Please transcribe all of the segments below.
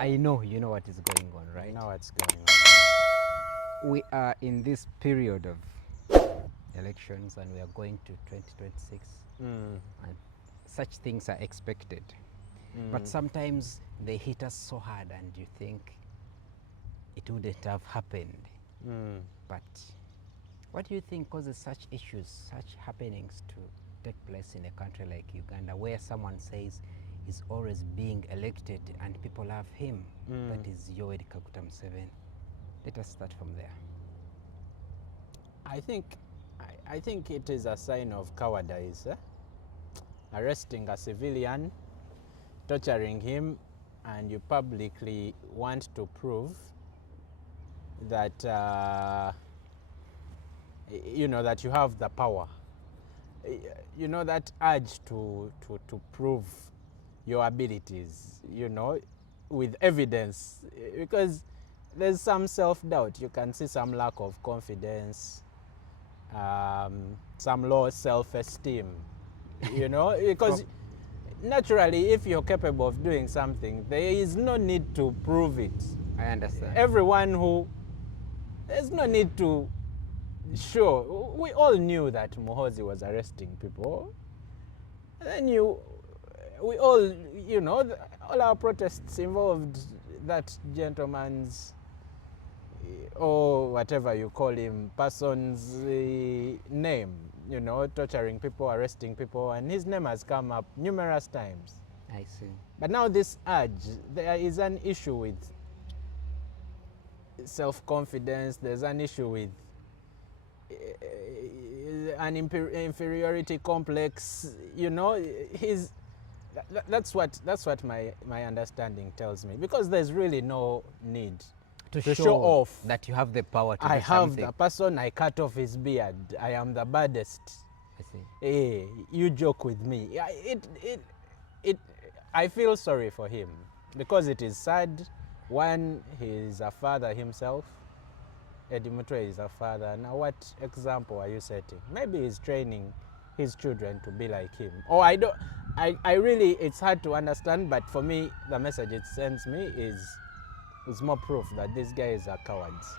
I know you know what is going on, right? I know what's going on. We are in this period of elections and we are going to 2026 and such things are expected. But sometimes they hit us so hard and you think it wouldn't have happened. But what do you think causes such issues, such happenings to take place in a country like Uganda, where someone says he's always being elected and people love him? That is Eyogedde Museveni. Let us start from there. I think it is a sign of cowardice. Arresting a civilian, torturing him, and you publicly want to prove that you know that you have the power. You know, that urge to prove your abilities, you know, with evidence, because there's some self-doubt. You can see some lack of confidence, some low self-esteem, you know, because naturally if you're capable of doing something, there is no need to prove it. I understand. There's no need to show. We all knew that Muhoozi was arresting people. And then we all, you know, all our protests involved that gentleman's, or whatever you call him, person's name, you know, torturing people, arresting people, and his name has come up numerous times. I see. But now this urge, there is an issue with self-confidence, there's an issue with an inferiority complex, you know. That's what my understanding tells me, because there's really no need to show off that you have the power to I do have something. the person, I cut off his beard, I am the baddest. I see. Hey, you joke with me. I feel sorry for him, because it is sad. One, he is a father himself. Mutwe is a father. Now what example are you setting? Maybe he's training his children to be like him. Or I really, it's hard to understand, but for me, the message it sends me is more proof that these guys are cowards.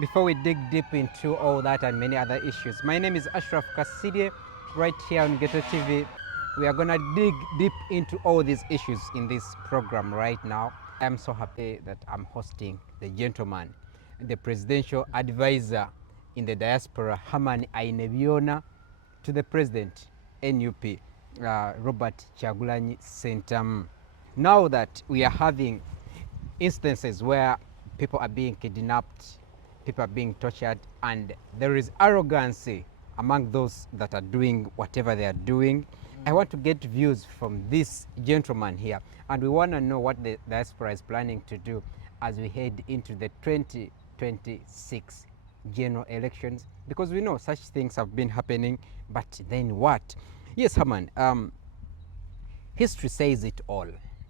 Before we dig deep into all that and many other issues, my name is Ashraf Kasirye, right here on Ghetto TV. We are going to dig deep into all these issues in this program right now. I'm so happy that I'm hosting the gentleman, the presidential advisor in the diaspora, Herman to the president, NUP, Robert Kyagulanyi Ssentamu. Now that we are having instances where people are being kidnapped, people are being tortured, and there is arrogancy among those that are doing whatever they are doing, I want to get views from this gentleman here, and we want to know what the diaspora is planning to do as we head into the 2026 general elections, because we know such things have been happening, but then what? Yes, Herman, history says it all,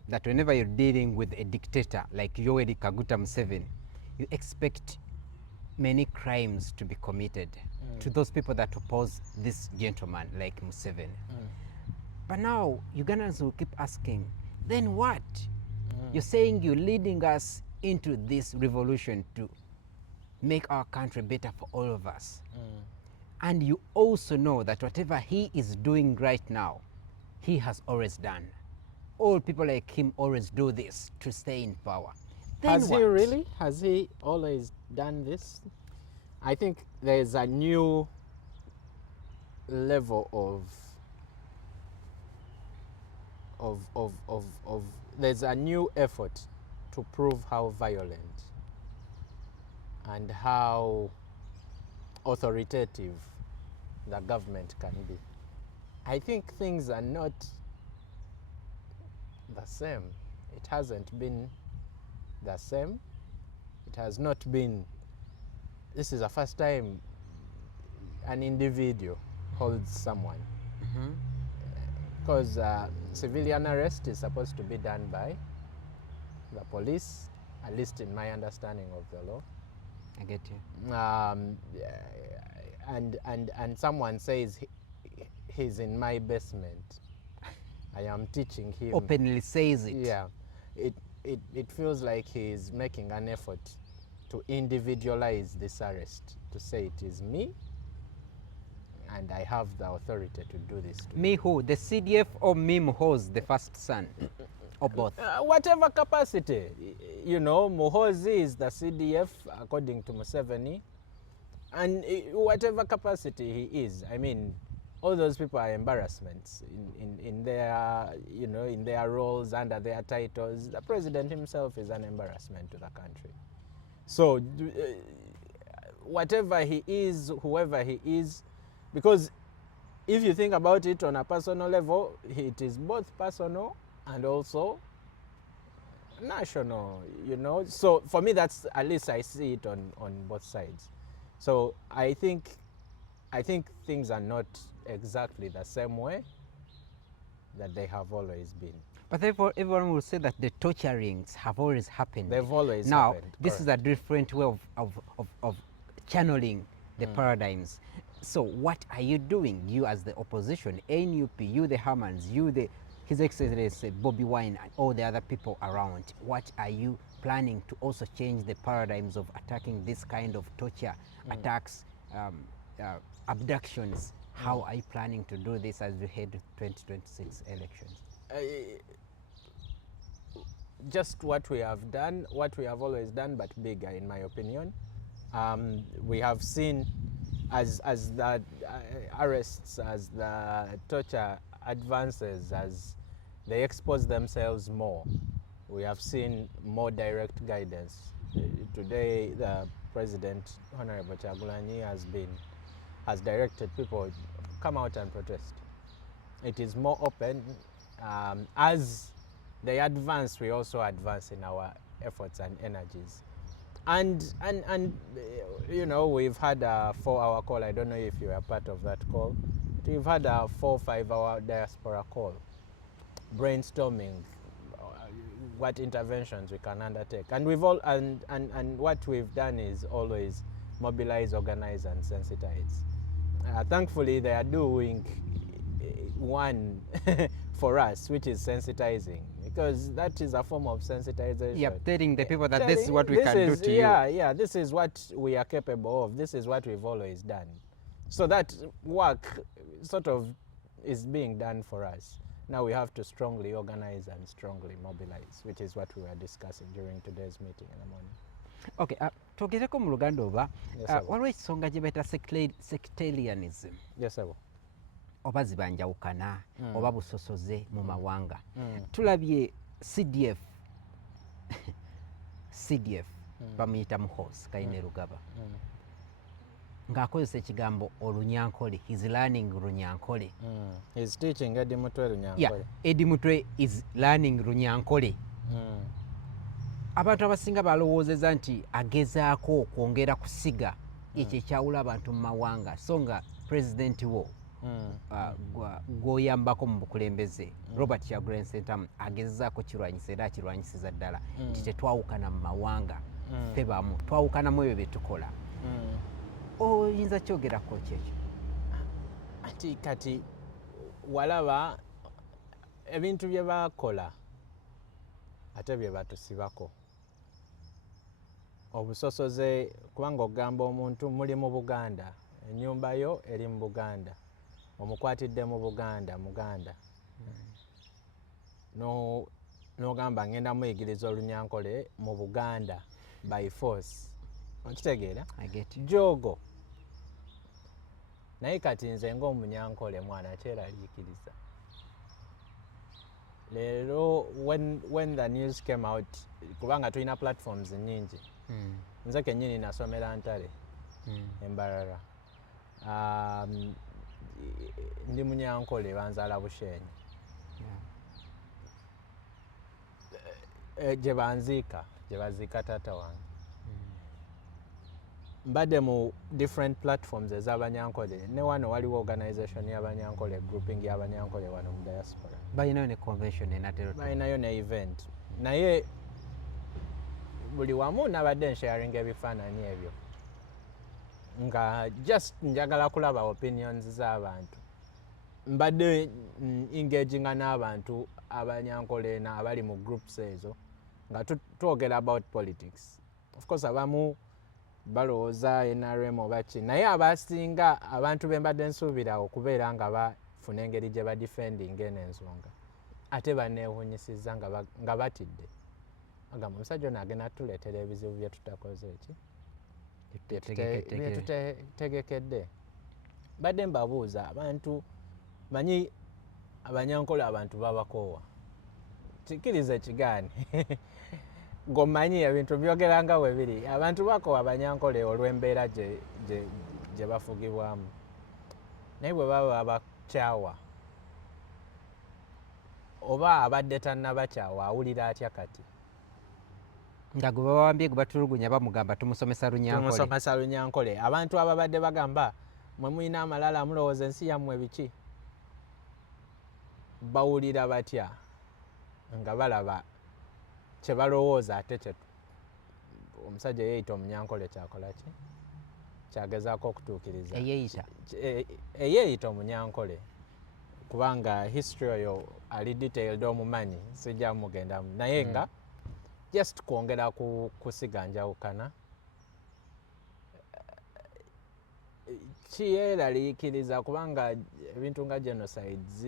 that whenever you're dealing with a dictator like Eyogedde Museveni, you expect many crimes to be committed to those people that oppose this gentleman like Museveni. But now Ugandans will keep asking, then what? You're saying you're leading us into this revolution to make our country better for all of us. And you also know that whatever he is doing right now, he has always done. All people like him always do this to stay in power. Then Has what? he really? Has he always done this? I think there's a new level there's a new effort to prove how violent and how authoritative the government can be. I think things are not the same. It hasn't been the same. It has not been. This is the first time an individual holds someone. Because civilian arrest is supposed to be done by the police, at least in my understanding of the law. I get you. And someone says he's in my basement. I am teaching him. Openly says it. Yeah. it feels like he's making an effort to individualize this arrest, to say it is me, and I have the authority to do this. Me who? The CDF or me Muhoozi, the first son? Or both? Whatever capacity. You know, Muhoozi is the CDF according to Museveni, and whatever capacity he is, I mean, all those people are embarrassments in their, you know, in their roles, under their titles. The president himself is an embarrassment to the country. So whatever he is, whoever he is, because if you think about it on a personal level, it is both personal and also national, you know. So for me, that's, at least I see it on both sides. So I think things are not exactly the same way that they have always been. But therefore, everyone will say that the torturings have always happened. They've always now, happened. This Correct. is a different way of channeling the paradigms. So what are you doing, you as the opposition, NUP, you the Hermans, you the His Excellency Bobby Wine and all the other people around? What are you planning to also change the paradigms of attacking this kind of torture, attacks, abductions? How are you planning to do this as we head to 2026 elections? Just what we have done, what we have always done, but bigger, in my opinion. We have seen as the arrests, as the torture advances, as they expose themselves more, we have seen more direct guidance. Today, the President, Honorable Kyagulanyi, has directed people, come out and protest. It is more open. As they advance, we also advance in our efforts and energies. And you know, we've had a 4-hour call. I don't know if you are part of that call. We've had a 4 or 5-hour diaspora call, brainstorming what interventions we can undertake. And we've all and what we've done is always mobilize, organize, and sensitize. Thankfully, they are doing one for us, which is sensitizing, because that is a form of sensitization. Yeah, telling the people that this is what we can do to you. Yeah, this is what we are capable of. This is what we've always done. So that work sort of is being done for us. Now we have to strongly organize and strongly mobilize, which is what we were discussing during today's meeting in the morning. Okay, twogereko mu Luganda oba Yes, waliwo ensonga gye beta sectarianism. Yes, sir. Oba zibanjawukana oba busosoze mu mawanga. Tulabye CDF bamuyita Muhoozi Kainerugaba ng'akozesa ekigambo olunyankole. He's learning runyankole. He's teaching Eddie Mutwe runyankole. Yeah, Eddie Mutwe is learning runyankole. Abantu abasinga balowoozeza nti agezaako okwongera kusiga ekyo ekyawula abantu mu mawanga, so nga pulezidenti wo gw'oyambako mu bukulembeze Robert Kyagulanyi Ssentamu agezaako kirwanyisa era akirwanyisiza ddala nti tetwawukana mu mawanga, ffe bamu twawukanamu ebyo bye tukola. Oyinza kyogerako kyekyo? Ati kati walaba ebintu bye bakola ate bye batusibako. Obusosoze, kubanga ogamba omuntu muli mu Buganda, ennyumba yo eri mu Buganda, omukwatidde mu Buganda, Muganda. N'ogamba ngenda muyigiriza olunyankole mu Buganda by force. Okitegeera? Jogo. Naye kati nze ng'omunyankole mwana kyeraliikiriza. Leero when the news came out, kubanga tulina platforms nyingi, nze kennyini nasomera Ntale, Embarara. Ndi munyankole banzaala Bushenyi. Gye baziika taata wange. Mbadde mu different platforms ez'abanyankole. Ne wano waliwo organization y'abanyankole, grouping y'abanyankole wano mu diaspora. Balinayo ne convention enatero. Balinayo ne event. Naye buli wamu nabadde nsharinga ebifaananyi ebyo. Nga just njagala kulaba opinions z'abantu. Mbadde engaginga n'abantu abanyankole abali mu groups ezo. nga twogera about politics. Of course abamu balowooza NRM oba ki, naye abasinga abantu be mbadde nsuubira okubeera nga bafuna engeri gye badifendinga eno ensonga ate baneewunyisizza nga batidde. Agamba omusajja ono agenda tuleetera ebizibu bye tutakoze eki bye tutegekedde. Badde mbabuuza abantu manyi abanyankole abantu babakoowa kikiriza ekigaani ng'omanyi ebintu byogera nga bwe biri. Abantu bakoowa abanyankole olw'embeera gye bafugibwamu, naye bwe baba babakyawa oba abadde tannabakyawa awulira atya kati? nga gwe babawambye gwe batulugunya bamugamba tumusomesa Lunyankole. Abantu ababadde bagamba mwe mulina amalala mulowooza ensi yammwe biki, bawulira batya nga balaba kye balowooza ate omusajja yeeyita Omunyankole kyakola ki? Kyagezaako okutuukiriza. Eyeeyita Omunyankole kubanga history oyo ali detailed omumanyi sijja mugendamu naye nga just kwongera kusiga njawukana kiyeraliikiriza kubanga ebintu nga genocides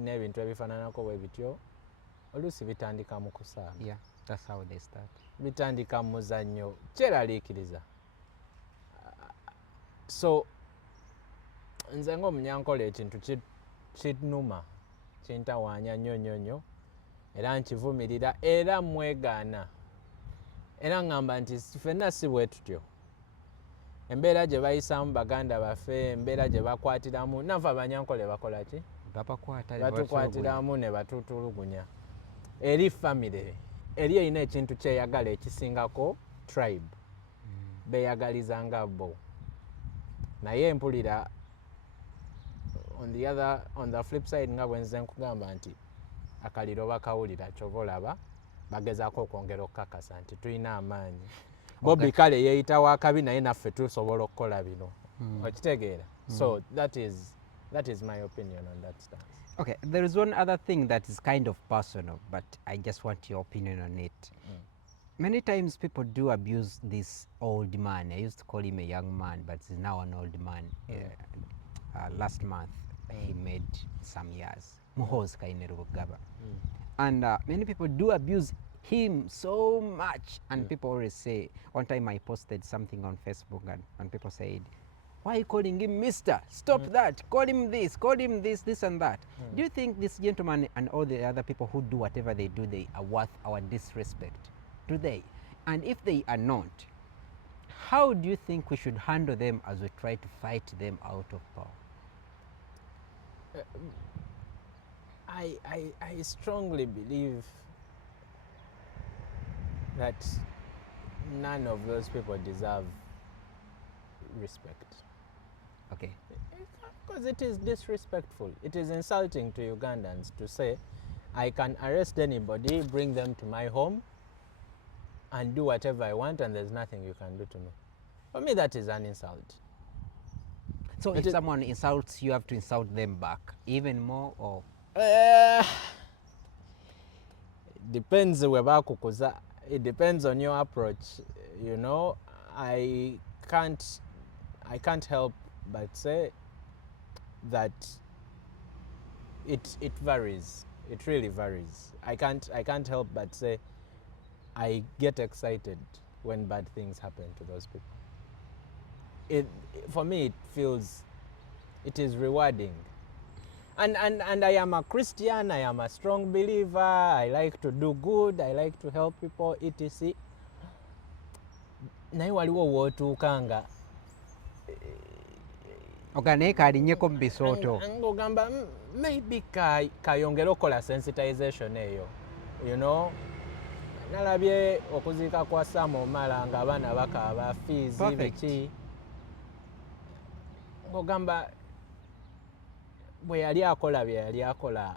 n'ebintu ebifaananako bwe bityo oluusi bitandika mu kusaaga. Yeah, that's how they start. Bitandika mu muzannyo kyeraliikiriza. So nze ng'Omunyankole ekintu kinnuma kintawaanya nnyo era nkivumirira era mwegaana era ngamba nti ffenna si bwe tutyo. Embeera gye bayisaamu baganda baffe, embeera gye bakwatiramu naffe Abanyankole bakola ki? Batukwatiramu ne batutulugunya. Eri famire eri erina ekintu kyeyagala ekisingako tribe beeyagaliza nga bo, naye mpulira on the flip side nga bwe nze nkugamba nti akaliro bakawulira kyova olaba bagezaako okwongera okukakasa nti tulina amaanyi. Bobby kale yeeyita wakabi naye naffe tusobola okukola bino. Okitegeera? So that is my opinion on that stance. Okay, there is one other thing that is kind of personal, but I just want your opinion on it. Many times people do abuse this old man. I used to call him a young man, but he's now an old man. Last month, he made some years. Muhoozi Kainerugaba. And many people do abuse him so much. And people always say, one time I posted something on Facebook and people said, why are you calling him Mr.? Stop that. Call him this, this and that. Do you think this gentleman and all the other people who do whatever they do, they are worth our disrespect? Do they? And if they are not, how do you think we should handle them as we try to fight them out of power? I strongly believe that none of those people deserve respect. Okay. Because it is disrespectful. It is insulting to Ugandans to say, I can arrest anybody, bring them to my home, and do whatever I want, and there's nothing you can do to me. For me, that is an insult. So if someone insults, you have to insult them back even more, or? Depends where it depends on your approach. You know, I can't help but say that it varies. It really varies. I can't help but say I get excited when bad things happen to those people. For me, it is rewarding. And I am a Christian, I am a strong believer, I like to do good, I like to help people, etc. Naye waliwo wootuukanga naye kaalinyeko mu bisooto ng'ogamba maybe kayongere okukola sensitization eyo, you know. Nalabye okuziika kwa Sam Omala nga abaana bakaaba fiizi biki, ng'ogamba bwe yali akola bye yali akola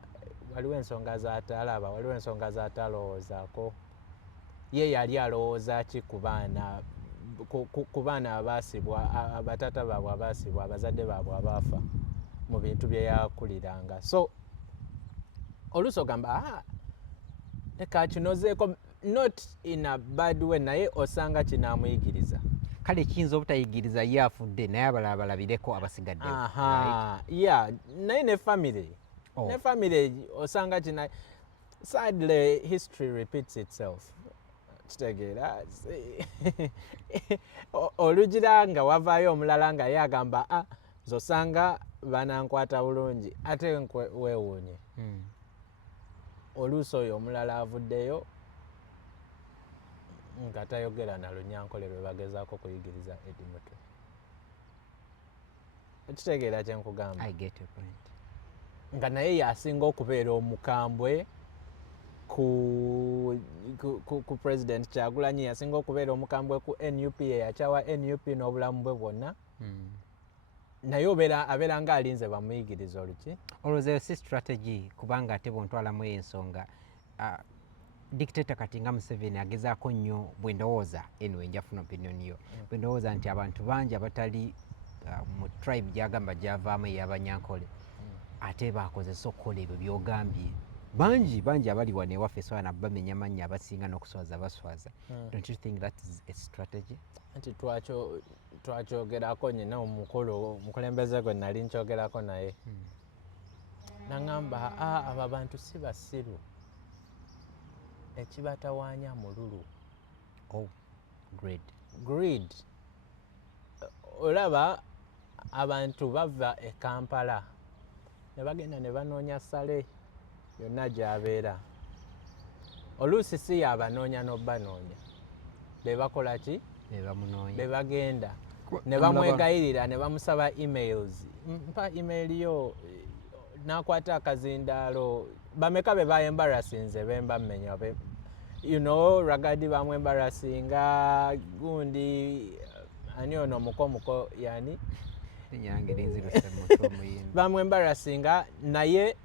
waliwo ensonga z'atalaba, waliwo ensonga z'atalowoozaako. Ye yali alowooza ki ku baana abaasibwa, abataata baabwe abaasibwa, abazadde baabwe abaafa mu bintu bye yakuliranga. So oluusi ogamba leka kinozeeko, not in a bad way naye osanga kinamuyigiriza. Kale kiyinza obutayigiriza ye afudde naye abalala balabireko abasigadde. Aha, yeah, naye ne family. Oh. Ne family osanga kina. Sadly, history repeats itself. Kitegeera olugira nga wavaayo omulala nga yagamba zosanga banankwata bulungi ate weewuunye. Oluusi oyo omulala avuddeyo nga tayogera na Lunyankole lwe bagezaako kuyigiriza Eddie Mutwe. Ekitegeera kye nkugamba. I get your point. Nga naye yasinga okubeera omukambwe ku President Kyagulanyi, yasinga okubeera omukambwe ku NUP, yeyakyawa NUP n'obulamu bwe bwonna. Naye abeera nga alinze bamuyigiriza oluki. Olowooza si strategy kubanga ate bwontwalamu ensonga dictator kati nga Museveni agezaako nnyo bwe ndowooza anyway njafuna opinion yo bwe ndowooza nti abantu bangi abatali mu tribe gyagamba gyavaamu ey'Abanyankole ate bakozesa okukola ebyo byogambye bangi abali wano ewaffe sobola bamenya mannya abasinga n'okuswaza baswaza. Don't you think that is a strategy? Anti twakyogerako nyina omukulembeze gwe nali nkyogerako naye nangamba abo abantu si basiru ekibatawaanya mululu. Oh, greed. Olaba abantu bava e Kampala ne bagenda ne banoonya sale yonna gy'abeera. Oluusi si yabanoonya n'obanoonya. Be bakola ki? Be bagenda ne bamwegayirira ne bamusaba emails. Mpa email yo n'akwata akazindaalo. Bameka be bayembarasinze bemba mmenya be. You know, Ragadi bamwembarasinga gundi ani ono mukomuko yani bamwembarasinga naye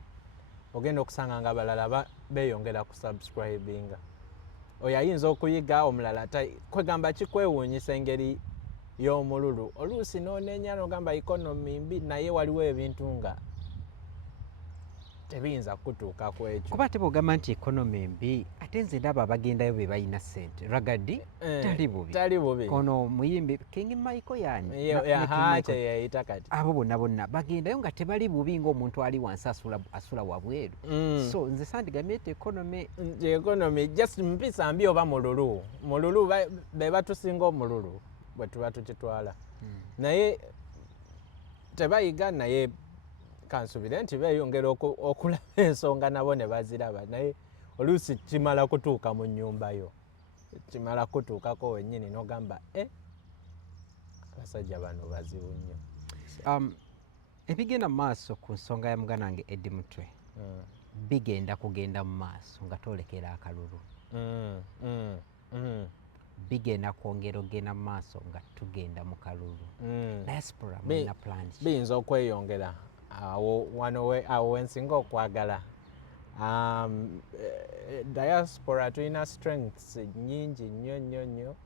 ogenda okusanga nga abalala beyongera ku subscribinga. Oyo ayinza okuyiga omulala kwegamba kikwewuunyisa engeri y'omululu. Oluusi n'oneenya n'ogamba economy mbi naye waliwo ebintu nga tebiyinza kutuuka ku ekyo. Kuba ate bw'ogamba nti economy mbi ate nze ndaba abagendayo be balina ssente. Ragadi tali bubi. Kono muyimbi King Michael yani yeyayita kati. Abo bonna bagendayo nga tebali bubi ng'omuntu ali wansi asula wabweru. So nze sandigambye nti economy just mpisa mbi oba mululu be batusinga omululu bwe tuba tukitwala. Naye tebayiga naye kansubire nti beeyongera okulaba ensonga nabo ne baziraba naye oluusi kimala kutuuka mu nnyumba yo. Kimala kutuukako wennyini n'ogamba abasajja bano bazibu nnyo. Ebigenda mu maaso ku nsonga ya muganda wange Eddie Mutwe bigenda kugenda mu maaso nga twolekera akalulu. Bigenda kwongera ogenda mu maaso nga tugenda mu kalulu. Diaspora mulina plans. Biyinza okweyongera awo wensinga okwagala. Diaspora tulina strengths nyingi nnyo.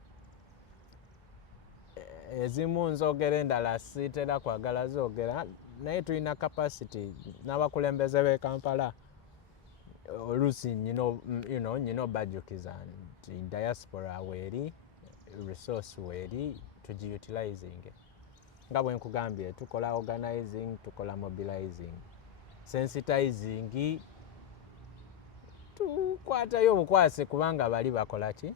Ezimu nzogera endala sitera kwagala zoogera naye tulina capacity n'abakulembeze b'e Kampala oluusi nyina obajjukiza nti diaspora weeri resource weeri tugiutilizing. Nga bwe nkugambye tukola organizing, tukola mobilizing, sensitizing, tukwatayo obukwasi kubanga bali bakola ki?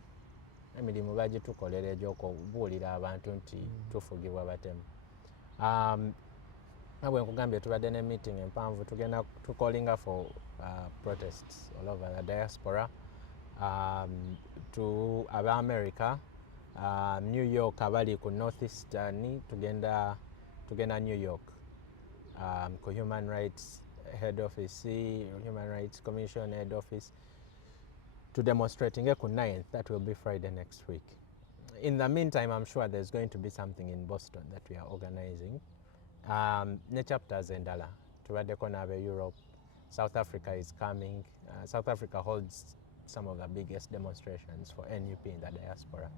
Emirimu bagitukolera egy'okubuulira abantu nti tufugibwa batemu. Nga bwe nkugambye tubadde ne meeting empanvu tugenda tukolinga for protests all over the diaspora. To America, New York abali ku Northeastern tugenda New York ku Human Rights Head Office, Human Rights Commission Head Office to demonstrating ku 9th. That will be Friday next week. In the meantime, I'm sure there's going to be something in Boston that we are organizing. Ne chapters endala tubaddeko n'abe Europe. South Africa is coming. South Africa holds some of the biggest demonstrations for NUP in the diaspora.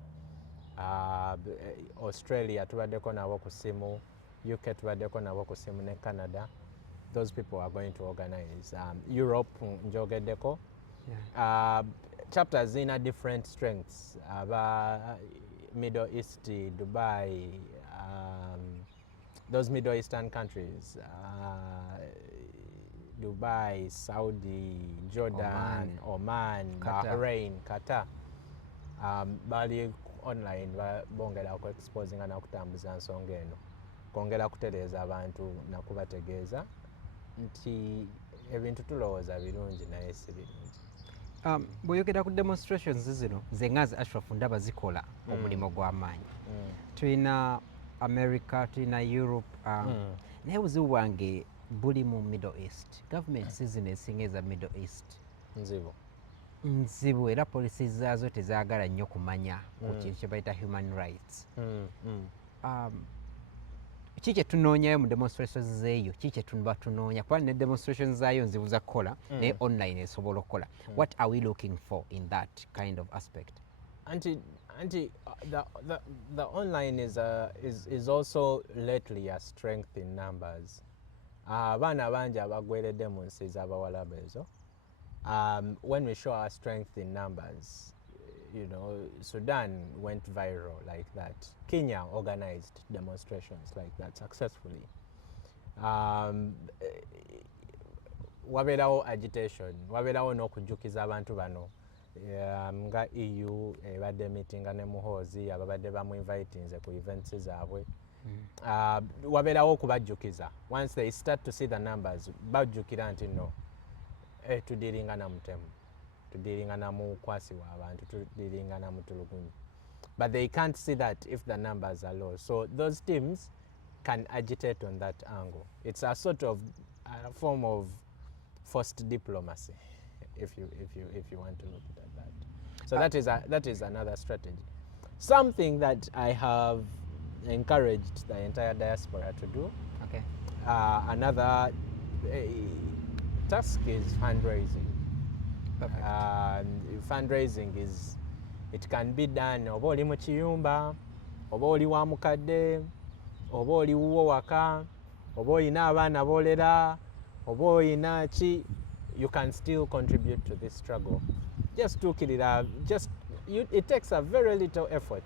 Australia tubaddeko nabo ku simu, UK tubaddeko nabo ku simu, ne Canada. Those people are going to organize. Europe njogeddeko. chapters in a different strengths. Middle East, Dubai, those Middle Eastern countries, Dubai, Saudi, Jordan, Oman, Bahrain, Qatar. Bali online bongera ku exposing na kutambuza nsonga eno kwongera kutereeza abantu nakubategeeza nti ebintu tulowooza birungi naye si birungi. Bw'oyogera ku demonstrations zino ze ngazi Ashraf ndaba zikola omulimo gw'amaanyi. Tulina America, tulina Europe, naye obuzibu bwange buli mu Middle East. Gavumenti zino esinga eza Middle East nzibu era policy zaazo tezaagala nnyo kumanya ku kintu kye bayita human rights. Ki kye tunoonyayo mu demonstrations zeeyo, ki kye tuba tunoonya kuba ne demonstrations zaayo nzibu za kukola naye online esobola okukola. What are we looking for in that kind of aspect? The online is also lately a strength in numbers. Abaana bangi abagweredde mu nsi z'abawalabu ezo. When we show our strength in numbers, you know, Sudan went viral like that. Kenya organized demonstrations like that successfully. Wabeerawo agitation, wabeerawo n'okujjukiza abantu bano. Nga EU ebadde meetinga ne Muhoozi ababadde bamuinvitinze ku events zaabwe. Wabeerawo okubajjukiza. Once they start to see the numbers, bajjukira nti no. Tudiringa na Mutemu, tudiringa na mukwasi wa abantu, tudiringa na mutulugunyi. But they can't see that if the numbers are low. So those teams can agitate on that angle. It's a sort of a form of forced diplomacy, if you want to look at that. So that is another strategy. Something that I have encouraged the entire diaspora to do. Okay. Another task is fundraising. Fundraising is, it can be done oba oli mu kiyumba, oba oli wa mukadde, oba oli wuwo waka, oba olina abaana bolera, oba olina ki, you can still contribute to this struggle. Just tukirira, it takes a very little effort.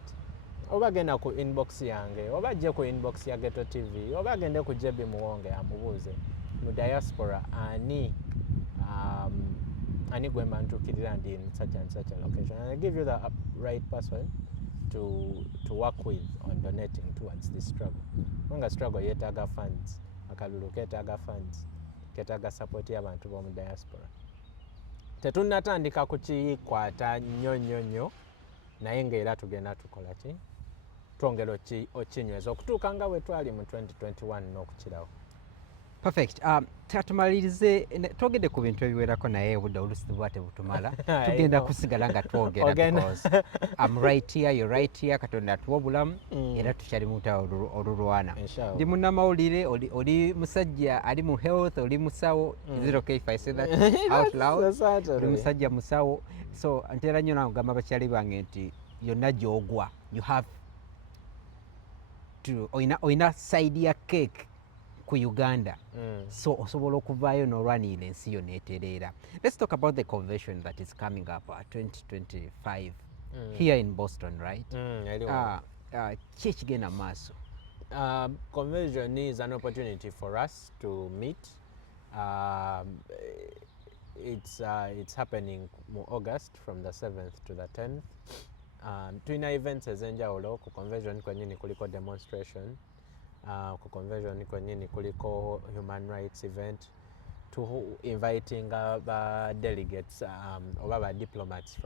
Oba genda ku inbox yange, oba gye ku inbox ya Ghetto TV, oba gende ku Jebi Muwonge amubuuze mu diaspora ani gwe mantukirira ndi in such and such a location, and I give you the right person to work with on donating towards this struggle. Kubanga struggle yeetaaga funds, akalulu keetaaga funds, keetaaga support y'abantu b'omu diaspora. Tetunnatandika kukikwata nnyo naye ng'era tugenda tukola ki? Twongera okinyweza okutuuka nga bwe twali mu 2021 n'okukirawo. Perfect. Tatumalirize twogedde ku bintu ebiwerako naye obudde olusi bwa tebutumala. Tugenda kusigala nga twogera because I'm right here, you're right here, Katonda atuwa obulamu era tukyali mu lutalo olulwana. Ndi munnamawulire, oli musajja ali mu health, oli musawo. Is it okay if I say that out loud? Oli musajja musawo. So ntera nnyo nagamba abakyali bange nti yonna gy'ogwa, you have to oyina side ya cake ku Uganda. So osobola okuvaayo n'olwanirira ensi yo n'etereera. Let's talk about the convention that is coming up 2025 here in Boston, right? Ki ekigenda mu maaso? Convention is an opportunity for us to meet. It's happening in August from the 7th to the 10th. Tulina events ez'enjawulo. Ku convention kwennyini kuliko demonstration. Ku convention kwennyini kuliko human rights event, to inviting delegates oba ba diplomats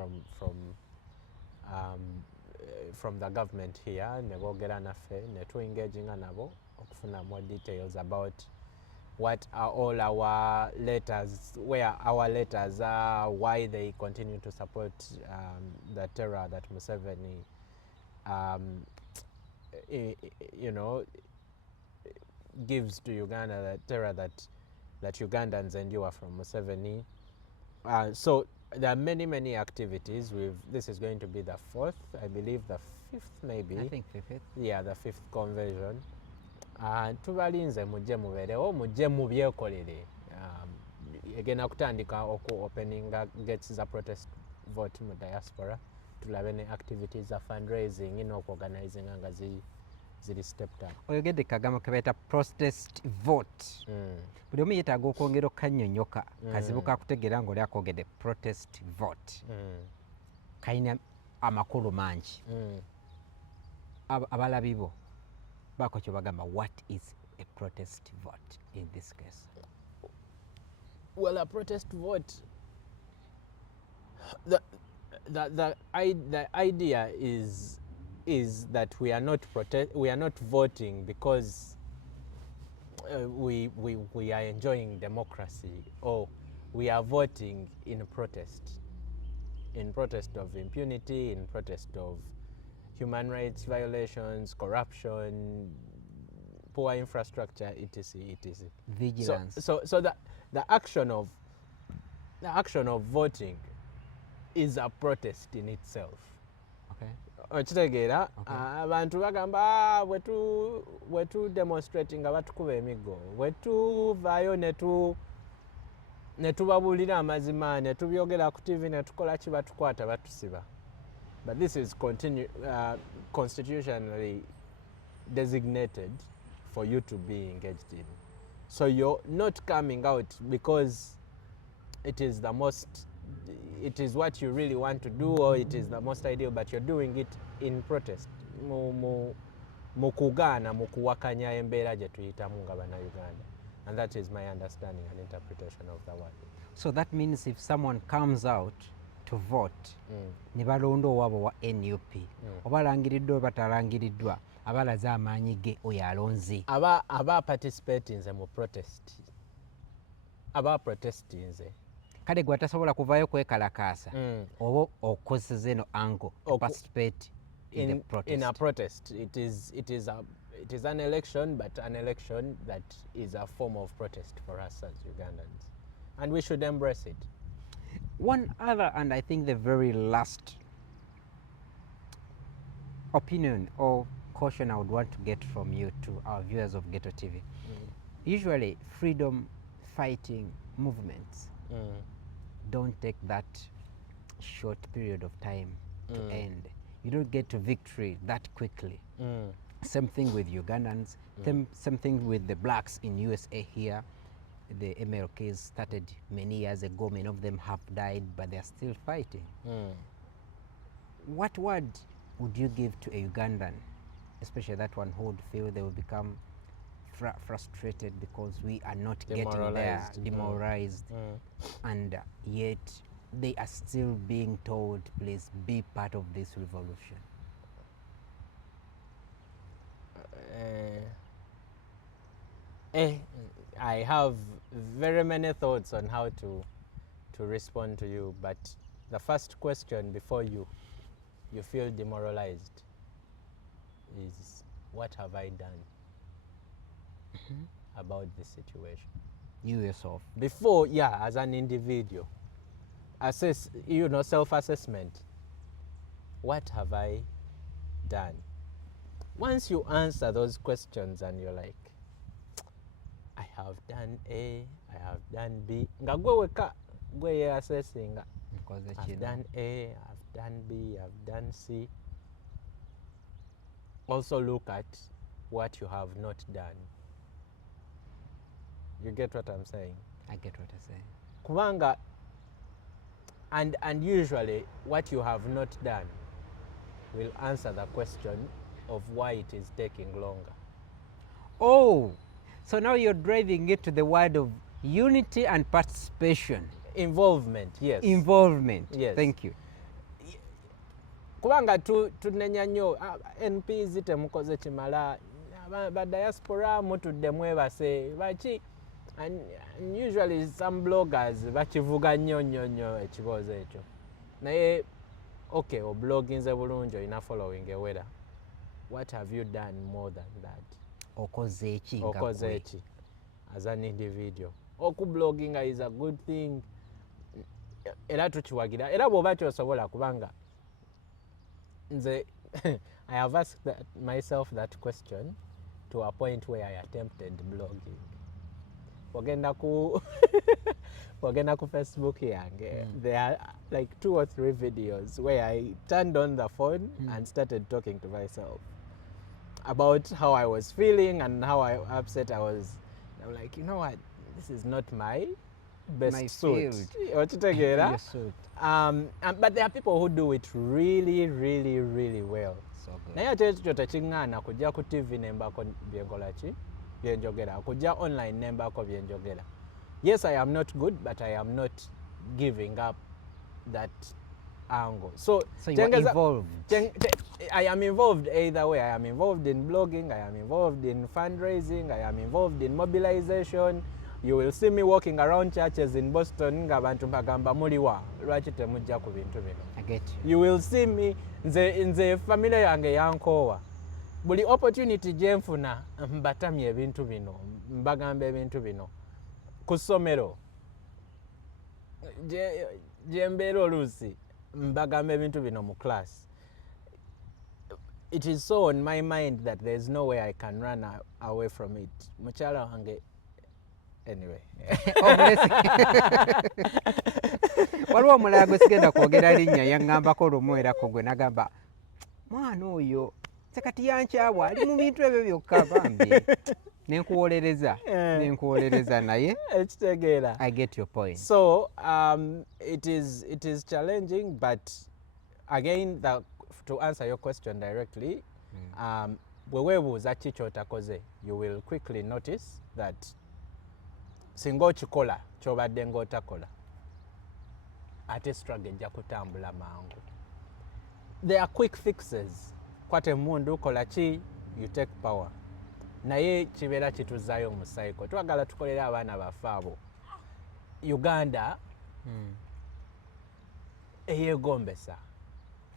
from the government here, ne boogera naffe ne tu engaginga nabo okufuna more details about what are all our letters, where our letters are, why they continue to support the terror that Museveni gives to Uganda, the terror that Ugandans endure from Museveni. So there are many activities. This is going to be the 4th, I believe the 5th maybe. I think 5th. Yeah, the 5th convention. Tubalinze mujje mubeerewo, mujje mubyekolere. Egenda kutandika opening gates za protest vote mu diaspora tulabe ne activities za fundraising n'okuorganizing nga ziri stepped up. Oyogedde kagamo ke bayita protest vote. Buli omu yeetaaga okwongera okkannyonnyoka kazibu kakutegeera ng'oli akoogedde protest vote. Kalina amakulu mangi. Abalabi bo baako kye bagamba what is a protest vote in this case? Well, a protest vote, the idea is that we are not voting because we are enjoying democracy, or we are voting in protest of impunity, in protest of human rights violations, corruption, poor infrastructure, etc. Vigilance. So the action of voting is a protest in itself. Okay. Okitegeera abantu bagamba wetu demonstrating nga batukuba emiggo, wetuvaayo netubabuulira amazima, netubyogera ku TV, netukola ki batukwata batusiba. But this is constitutionally designated for you to be engaged in. So you're not coming out because it is what you really want to do, or it is the most ideal, but you're doing it in protest. Mukugana, mukuwakanya embeera gye tuyitamu nga bannayuganda. And that is my understanding and interpretation of the word. So that means if someone comes out to vote, ne balonda owaabo wa NUP, oba alangiriddwa oba talangiriddwa, abalaze amaanyi ge oyo alonze. Aba participatinze mu protest. Aba protestinze. Kale gwe atasobola kuvaayo kwekalakaasa oba okozesa eno angle to participate in the protest. In a protest, it is an election, but an election that is a form of protest for us as Ugandans, and we should embrace it. One other, and I think the very last opinion or caution I would want to get from you to our viewers of Ghetto TV. Usually freedom fighting movements don't take that short period of time to end. You don't get to victory that quickly. Same thing with Ugandans, same thing with the blacks in USA here. The MLKs started many years ago. Many of them have died, but they are still fighting. What word would you give to a Ugandan, especially that one who would feel they will become frustrated because we are not getting there, demoralized, and yet they are still being told, please be part of this revolution? I have very many thoughts on how to respond to you, but the first question before you feel demoralized is, what have I done about this situation? You yourself. Before, as an individual, assess, self-assessment. What have I done? Once you answer those questions and you're like, I have done A, I have done B, nga gwe weka gwe assessing, I've done A, I've done B, I've done C. Also look at what you have not done. You get what I'm saying? I get what you're saying. Kubanga, and usually what you have not done will answer the question of why it is taking longer. Oh, so now you're driving it to the word of unity and participation. Involvement, yes. Involvement, yes. Thank you. Kubanga tunenya nnyo NPs temukoze kimala, ba diaspora mutudde mwebase baki, and usually some bloggers bakivuga nnyo ekibuuzo ekyo. Naye okay, obloginze bulungi olina following ewera. What have you done more than that? Okoze eki as an individual. Okubloginga is a good thing. Era tukiwagira. Era bw'oba kyosobola kubanga nze I have asked myself that question to a point where I attempted blogging. Wagenda ku Facebook yange. like 2 or 3 videos where I turned on the phone and started talking to myself about how I was feeling and how upset I was. I'm like, you know what, this is not my best suit. Your suit. But there are people who do it really, really, really well. So good. Naye ate ekyo tekiŋŋaana kujja ku TV nembako byenkola ki byenjogera, kujja online nembako byenjogera. Yes, I am not good, but I am not giving up that angle. So you are involved. I am involved either way. I am involved in blogging, I am involved in fundraising, I am involved in mobilization. You will see me walking around churches in Boston nga bantu bagamba muliwa lwaki temujja ku bintu bino. I get you. You will see me nze family yange yankoowa buli opportunity gyenfuna mbatamye ebintu bino mbagamba ebintu bino ku ssomero gyembeera oluusi mbagamba ebintu bino mu class. It is so on my mind that there is no way I can run away from it. Mukyala wange anyway. Waliwo omulala gwe sigenda kwogera linnya yaŋŋambako olumuwerako gwe nagamba mwana oyo kati yankyawa ali mu bintu ebyo byokka bambi nenkuwolereza naye ekitegeera. I get your point. So it is challenging, but again to answer your question directly, bwe weebuuza ki ky'otakoze, you will quickly notice that singa okikola ky'obadde ng'otakola ate struggle ejja kutambula mangu. There are quick fixes. Kwate mundu kola ki, you take power. Naye kibeera kituzaayo mu cycle. Twagala tukolera abaana baffe abo. Uganda eyeegombesa.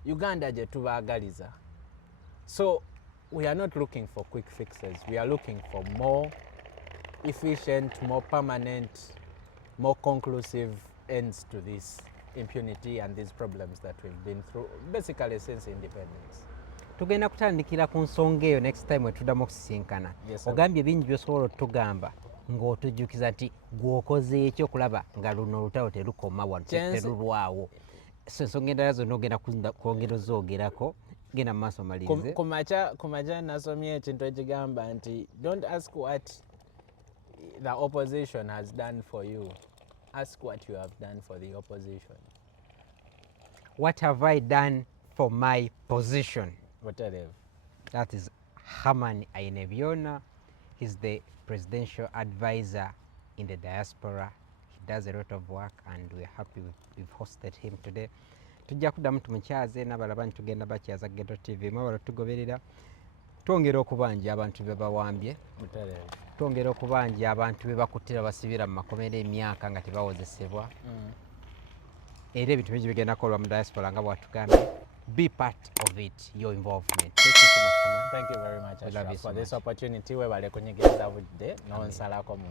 Uganda gye tubaagaliza. So we are not looking for quick fixes. We are looking for more efficient, more permanent, more conclusive ends to this impunity and these problems that we've been through basically since independence. Tugenda kutandikira ku nsonga eyo next time wetuddamu okusisinkana. Yes, ogambye bingi byosobola otugamba ng'otujjukiza nti gwokoze ekyo okulaba nga luno olutalo terukoma wano terulwawo. So ensonga endala zonna ogenda kwongera ozoogerako genda mu maaso malirize. Kumaca nasomye ekintu ekigamba nti don't ask what the opposition has done for you. Ask what you have done for the opposition. What have I done for my position? Whatever. That is Herman Ainebyona. He's the presidential advisor in the diaspora. He does a lot of work and we're happy we've hosted him today. Tujja kuddamu tumukyaze n'abalaba ntugenda bakyaza Ghetto TV mwebala tugoberera. Twongera okubanja abantu be bawambye. Twongera okubanja abantu be bakuttira basibira mu makomera emyaka nga tebawozesebwa. Era ebintu bingi bigenda kukolwa mu diaspora nga bwatugambye. Be part of it, your involvement. Thank you so much, Herman. Thank you very much, Ashraf, for so this much. opportunity. Webale kunyigiriza budde n'onsalako mu